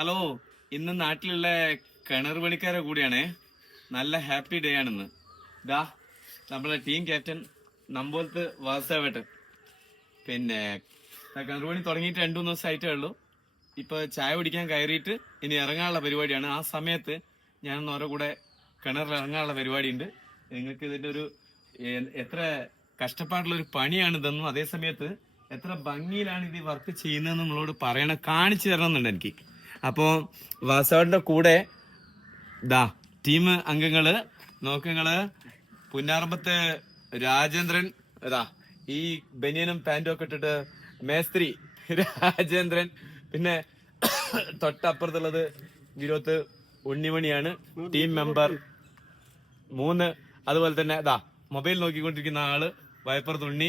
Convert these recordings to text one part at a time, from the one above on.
Hello ഇന്ന് നാട്ടിലുള്ള കിണർ പണിക്കാരെ കൂടിയാണേ. നല്ല ഹാപ്പി ഡേ ആണെന്ന്. ദാ നമ്മളെ ടീം ക്യാപ്റ്റൻ നമ്പോലത്ത് വാസവേട്ടൻ പിന്നെ കിണർ പണി തുടങ്ങിയിട്ട് രണ്ടു മൂന്ന് ദിവസമായിട്ടേ ഉള്ളൂ. ഇപ്പൊ ചായ കുടിക്കാൻ കയറിയിട്ട് ഇനി ഇറങ്ങാനുള്ള പരിപാടിയാണ്. ആ സമയത്ത് ഞാനൊന്ന് ഓരോ കൂടെ കിണറിൽ ഇറങ്ങാനുള്ള പരിപാടിയുണ്ട്. നിങ്ങൾക്ക് ഇതിന്റെ ഒരു എത്ര കഷ്ടപ്പാടുള്ള ഒരു പണിയാണ് ഇതെന്നും അതേ സമയത്ത് എത്ര ഭംഗിയിലാണ് ഇത് വർക്ക് ചെയ്യുന്നതെന്ന് നമ്മളോട് പറയണം കാണിച്ചു തരണം എന്നുണ്ട് എനിക്ക്. അപ്പോ വാസവന്റെ കൂടെ ദാ ടീം അംഗങ്ങൾ നോക്കങ്ങൾ പുന്നാറമ്പത്തെ രാജേന്ദ്രൻ ഇതാ ഈ ബനിയനും പാന്റും ഒക്കെ ഇട്ടിട്ട് മേസ്ത്രി രാജേന്ദ്രൻ പിന്നെ തൊട്ടപ്പുറത്തുള്ളത് വിരോത്ത് ഉണ്ണിമണിയാണ് ടീം മെമ്പർ. മൂന്ന് അതുപോലെ തന്നെ ദാ മൊബൈൽ നോക്കിക്കൊണ്ടിരിക്കുന്ന ആൾ വയപ്പുറത്ത് ഉണ്ണി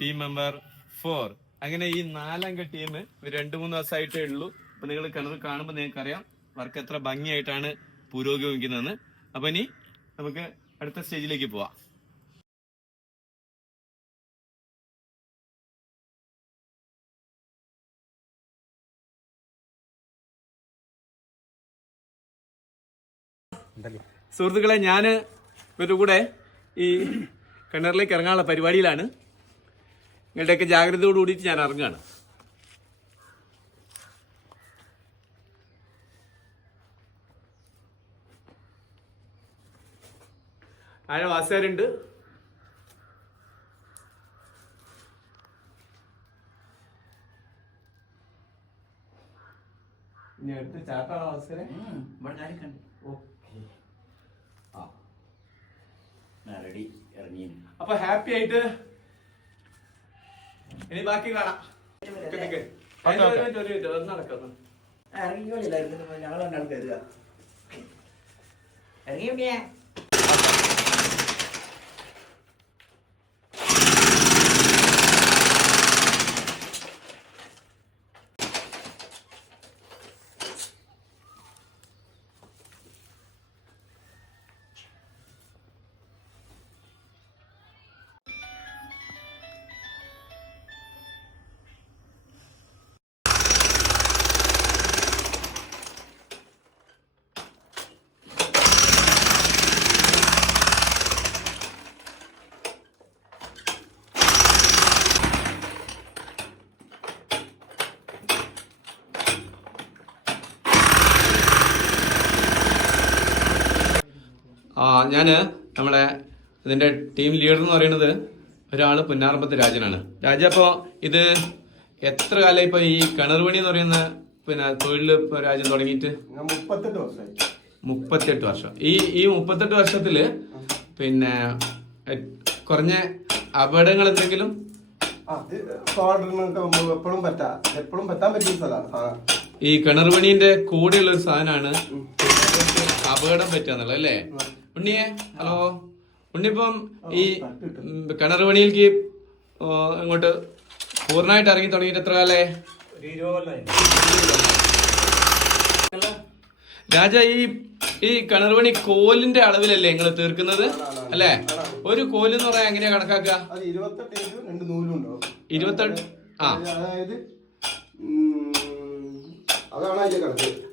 ടീം മെമ്പർ ഫോർ. അങ്ങനെ ഈ നാലംഗ ടീം രണ്ടു മൂന്ന് ദിവസമായിട്ടേ ഉള്ളൂ. അപ്പൊ നിങ്ങൾ കിണർ കാണുമ്പോൾ നിങ്ങൾക്ക് അറിയാം വർക്ക് എത്ര ഭംഗിയായിട്ടാണ് പുരോഗമിക്കുന്നതെന്ന്. അപ്പൊ ഇനി നമുക്ക് അടുത്ത സ്റ്റേജിലേക്ക് പോവാം. സുഹൃത്തുക്കളെ ഞാൻ ഇവരുടെ കൂടെ ഈ കിണറിലേക്ക് ഇറങ്ങാനുള്ള പരിപാടിയിലാണ്. നിങ്ങളുടെയൊക്കെ ജാഗ്രതയോട് കൂടിയിട്ട് ഞാൻ ഇറങ്ങുകയാണ്. ആഴ വാസുകാരുണ്ട്. ചാട്ടാണോ റെഡി ഇറങ്ങി അപ്പൊ ഹാപ്പി ആയിട്ട് ഇനി ബാക്കി കാണാം. നിക്ക് നിക്ക്. ഒരു മിനിറ്റ്, ഒരു മിനിറ്റ്, ഒന്ന് നടക്ക്, ഒന്ന്. ഇറങ്ങിയോളില്ലായിരുന്നു ഞങ്ങൾ കയറുക ഇറങ്ങിയ ആ ഞാൻ നമ്മളെ ഇതിന്റെ ടീം ലീഡർ എന്ന് പറയുന്നത് ഒരാൾ പുന്നാറമ്പത്ത് രാജനാണ്. രാജ അപ്പോൾ ഇത് എത്ര കാലം ഇപ്പോൾ ഈ കിണർ പണി എന്ന് പറയുന്ന പിന്നെ തൊഴിൽ ഇപ്പോൾ രാജ്യം തുടങ്ങിയിട്ട്? ഞാൻ മുപ്പത്തെട്ട് വർഷമായി മുപ്പത്തെട്ട് വർഷം. ഈ ഈ മുപ്പത്തെട്ട് വർഷത്തിൽ പിന്നെ കുറഞ്ഞ അപകടങ്ങൾ എന്തെങ്കിലും? എപ്പോഴും പറ്റാ എപ്പോഴും പറ്റാൻ പറ്റിയ സ്ഥലമാണ് ഈ കിണർ പണീന്റെ കൂടെയുള്ള ഒരു സാധനമാണ് അപകടം പറ്റുകന്നുള്ളത് അല്ലേ? ഉണ്ണിയെ ഹലോ. ഉണ്ണിപ്പം ഈ കിണർ പണിയിലേക്ക് ഇങ്ങോട്ട് പൂർണമായിട്ട് ഇറങ്ങി തുടങ്ങിയിട്ട് എത്ര കാലേ രാജ ഈ ഈ കിണർ പണി കോലിന്റെ അളവിലല്ലേ നിങ്ങൾ തീർക്കുന്നത്? അല്ലേ? ഒരു കോൽ എന്ന് പറയാൻ എങ്ങനെയാ കണക്കാക്കുക ഇരുപത്തെട്ട് ആ. അതായത് ഉം, അതാണ് അതിന്റെ കണക്ക്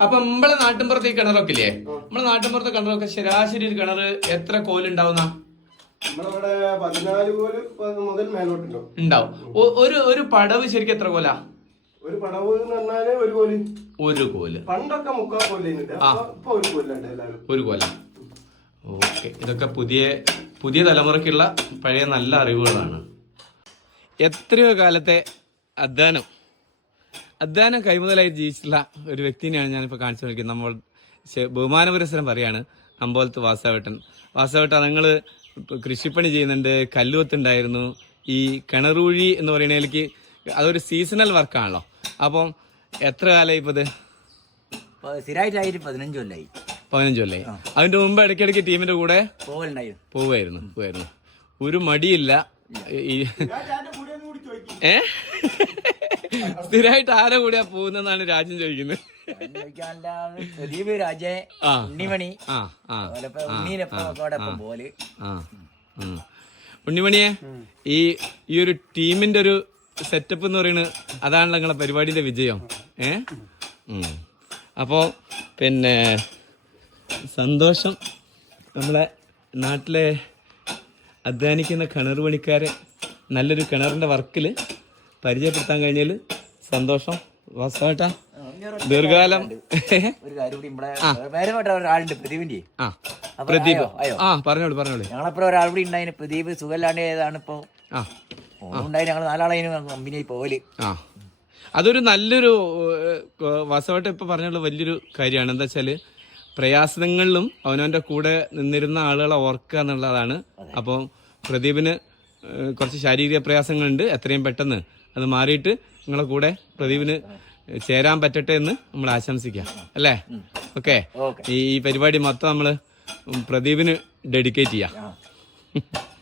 അപ്പൊ നമ്മളെ നാട്ടിൻപുറത്ത് ഈ കിണറൊക്കെ ഇല്ലേ നമ്മളെ നാട്ടിൻപുറത്തെ കിണറൊക്കെ ശരാശരി ഒരു കിണർ എത്ര കോലുണ്ടാവുന്ന ഉണ്ടാവും. ഒരു ഒരു പടവ് ശരിക്കും എത്ര കോലാ? ഒരു പടവ് ഒരു കോൽ. ഒരു കോൽ. പണ്ടൊക്കെ മുക്കാൽ ഒരു കോല. ഓക്കെ. ഇതൊക്കെ പുതിയ പുതിയ തലമുറക്കുള്ള പഴയ നല്ല അറിവുകളാണ്. എത്രയോ കാലത്തെ അധ്വാനം. അധ്വാനം കൈമുതലായി ജീവിച്ചിട്ടുള്ള ഒരു വ്യക്തിനെയാണ് ഞാനിപ്പോൾ കാണിച്ചു നോക്കിയത് നമ്മൾ ബഹുമാന പുരസ്സരം പറയാണ് അമ്പോലത്ത് വാസവേട്ടൻ. വാസവേട്ടൻ നിങ്ങൾ കൃഷിപ്പണി ചെയ്യുന്നുണ്ട് കല്ലുവത്തുണ്ടായിരുന്നു. ഈ കിണറൂഴി എന്ന് പറയുന്നതിലേക്ക് അതൊരു സീസണൽ വർക്കാണല്ലോ അപ്പം എത്ര കാലമായി ഇപ്പോൾ ഇത് സ്ഥിരമായിട്ടായിട്ട് പതിനഞ്ച് കൊല്ലായി. പതിനഞ്ച് കൊല്ലേ അതിന്റെ മുമ്പ് ഇടയ്ക്കിടയ്ക്ക് ടീമിന്റെ കൂടെ പോവായിരുന്നു പോവായിരുന്നു ഒരു മടിയില്ല. ഈ ഏ? സ്ഥിരമായിട്ട് ആരെ കൂടിയാ പോകുന്നെന്നാണ് രാജ്യം ചോദിക്കുന്നത്. പ്രദീപ് രാജേ. ഉണ്ണിമണി. ഉണ്ണീനൊപ്പം പോലെ. ഉണ്ണിമണിയെ ഈ ഈ ഒരു ടീമിന്റെ ഒരു സെറ്റപ്പ് എന്ന് പറയുന്നത് അതാണല്ലോ നിങ്ങളെ പരിപാടിയുടെ വിജയം. ഏ? അപ്പോ അപ്പോൾ പിന്നെ സന്തോഷം നമ്മളെ നാട്ടിലെ അധ്വാനിക്കുന്ന കിണർ പണിക്കാരെ നല്ലൊരു കിണറിന്റെ വർക്കിൽ പരിചയപ്പെടുത്താൻ കഴിഞ്ഞതിൽ സന്തോഷം. വാസ്തവട്ടാ ദീർഘകാലം. പ്രദീപ്? ആ പറഞ്ഞോളൂ പറഞ്ഞോളൂ. ഞങ്ങളപ്പുറം ഒരാൾ കൂടി ഉണ്ടായിന് പ്രദീപ് സുഖമില്ലാണ്ട് ഏതാണ് ഇപ്പൊ? ഉണ്ടായി ഞങ്ങൾ നാലാളതിന് കമ്പനിയായി പോവൽ. അതൊരു നല്ലൊരു വാസവട്ട ഇപ്പൊ പറഞ്ഞുള്ള വലിയൊരു കാര്യമാണ്. എന്താ വെച്ചാൽ പ്രയാസങ്ങളിലും അവനവന്റെ കൂടെ നിന്നിരുന്ന ആളുകളെ ഓർക്കുക എന്നുള്ളതാണ്. അപ്പോൾ പ്രദീപിന് കുറച്ച് ശാരീരിക പ്രയാസങ്ങളുണ്ട്. എത്രയും പെട്ടെന്ന് അത് മാറിയിട്ട് നിങ്ങളെ കൂടെ പ്രദീപിന് ചേരാൻ പറ്റട്ടെ എന്ന് നമ്മൾ ആശംസിക്കാം. അല്ലേ? ഓക്കെ. ഈ പരിപാടി മൊത്തം നമ്മൾ പ്രദീപിന് ഡെഡിക്കേറ്റ് ചെയ്യാം.